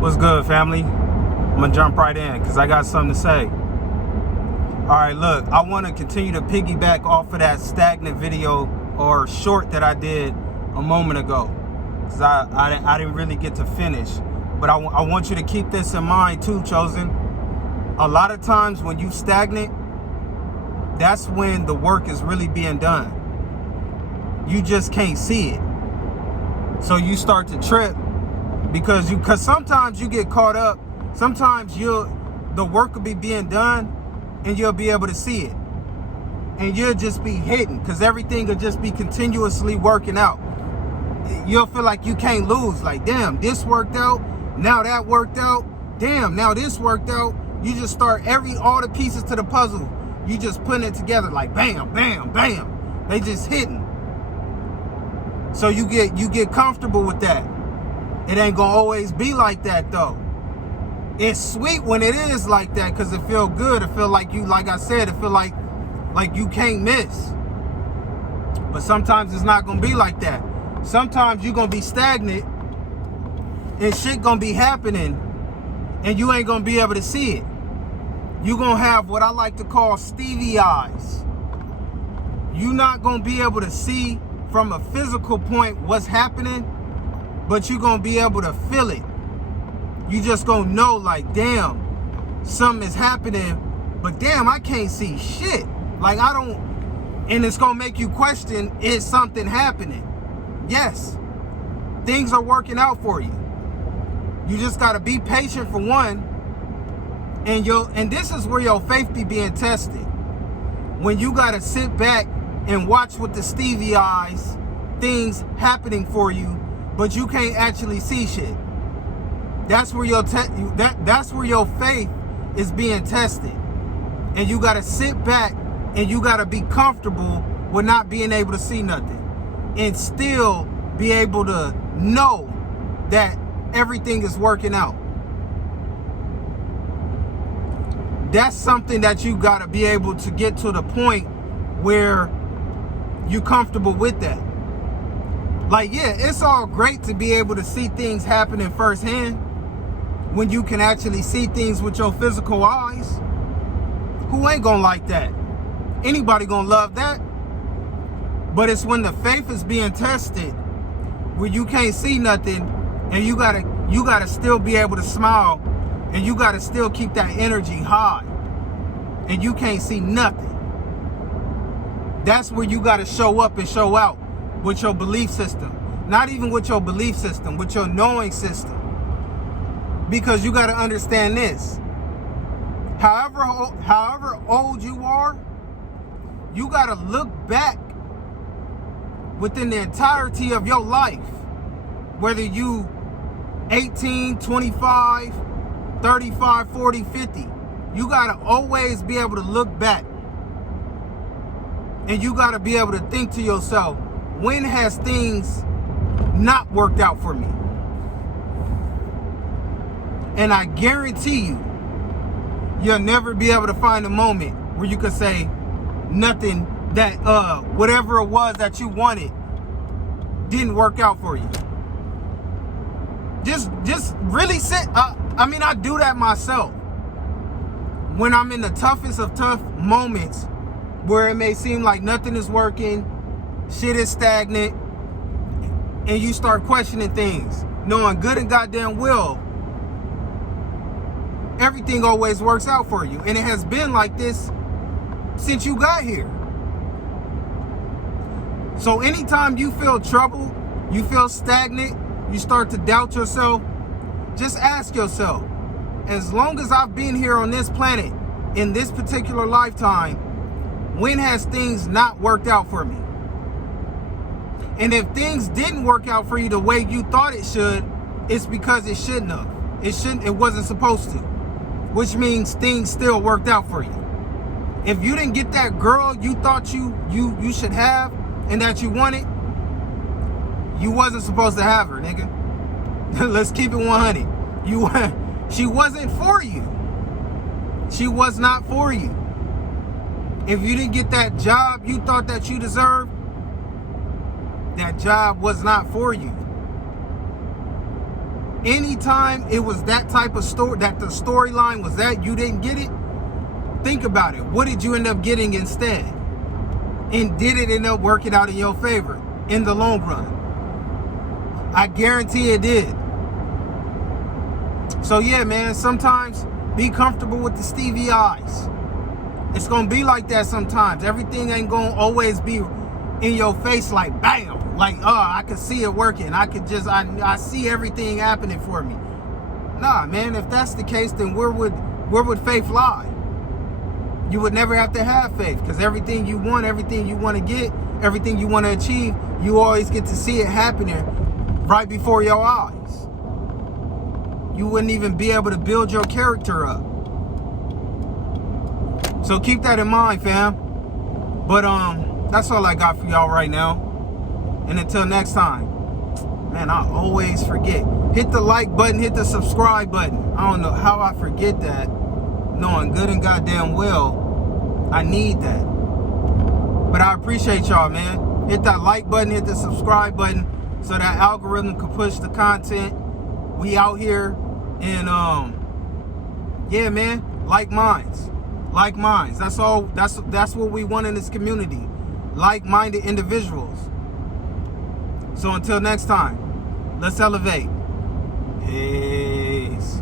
What's good, family? I'm gonna jump right in because I got something to say. All right, look, I want to continue to piggyback off of that Stagnant video or short that I did a moment ago, because I didn't really get to finish. But I want you to keep this in mind too, Chosen. A lot of times when you stagnant, that's when the work is really being done. You just can't see it. So you start to trip because sometimes you get caught up. Sometimes the work will be being done and you'll be able to see it. And you'll just be hidden because everything will just be continuously working out. You'll feel like you can't lose. Like, damn, this worked out. Now that worked out. Damn, now this worked out. You just start all the pieces to the puzzle. You just putting it together like bam, bam, bam. They just hitting. So you get comfortable with that. It ain't gonna always be like that though. It's sweet when it is like that because it feel good. It feel like like I said, it feel like you can't miss. But sometimes it's not gonna be like that. Sometimes you're gonna be stagnant and shit gonna be happening and you ain't gonna be able to see it. You're gonna have what I like to call Stevie eyes. You're not gonna be able to see from a physical point what's happening, but you're gonna be able to feel it. You just gonna know like, damn, something is happening, but damn, I can't see shit. Like and it's gonna make you question, is something happening? Yes, things are working out for you. You just gotta be patient for one, and this is where your faith be being tested. When you gotta sit back and watch with the Stevie eyes, things happening for you, but you can't actually see shit. That's where that's where your faith is being tested. And you gotta sit back and you gotta be comfortable with not being able to see nothing. And still be able to know that everything is working out. That's something that you gotta be able to get to the point where you're comfortable with that. Like, yeah, it's all great to be able to see things happening firsthand when you can actually see things with your physical eyes. Who ain't gonna like that? Anybody gonna love that? But it's when the faith is being tested where you can't see nothing and you gotta still be able to smile and you gotta still keep that energy high and you can't see nothing. That's where you gotta show up and show out with your belief system. Not even with your belief system, with your knowing system. Because you gotta understand this. However old you are, you gotta look back within the entirety of your life. Whether you 18, 25, 35, 40, 50. You gotta always be able to look back. And you gotta be able to think to yourself, when has things not worked out for me? And I guarantee you'll never be able to find a moment where you could say nothing that whatever it was that you wanted didn't work out for you. Just really sit. I do that myself. When I'm in the toughest of tough moments where it may seem like nothing is working, shit is stagnant, and you start questioning things, knowing good and goddamn well everything always works out for you. And it has been like this since you got here. So anytime you feel trouble, you feel stagnant, you start to doubt yourself, just ask yourself, as long as I've been here on this planet, in this particular lifetime, when has things not worked out for me? And if things didn't work out for you the way you thought it should, it's because it shouldn't have. It wasn't supposed to. Which means things still worked out for you. If you didn't get that girl you thought you should have and that you wanted, you wasn't supposed to have her, nigga. Let's keep it 100. She wasn't for you. She was not for you. If you didn't get that job you thought that you deserved, that job was not for you. anytime it was that type of story, that the storyline was that you didn't get it, think about it. What did you end up getting instead? And did it end up working out in your favor in the long run? I guarantee it did. So yeah, man, sometimes be comfortable with the Stevie eyes. It's gonna be like that sometimes. Everything ain't gonna always be in your face like bam, like I can see it working. I see everything happening for me. Nah, man, if that's the case, then where would faith lie? You would never have to have faith, because everything you want, everything you want to get, everything you want to achieve, you always get to see it happening right before your eyes. You wouldn't even be able to build your character up. So keep that in mind, fam. But that's all I got for y'all right now. And until next time, man, I always forget. Hit the like button, hit the subscribe button. I don't know how I forget that, knowing good and goddamn well I need that. But I appreciate y'all, man. Hit that like button, hit the subscribe button, so that algorithm can push the content. We out here, and yeah, man, like minds. That's all. That's what we want in this community. Like-minded individuals. So until next time, let's elevate. Peace.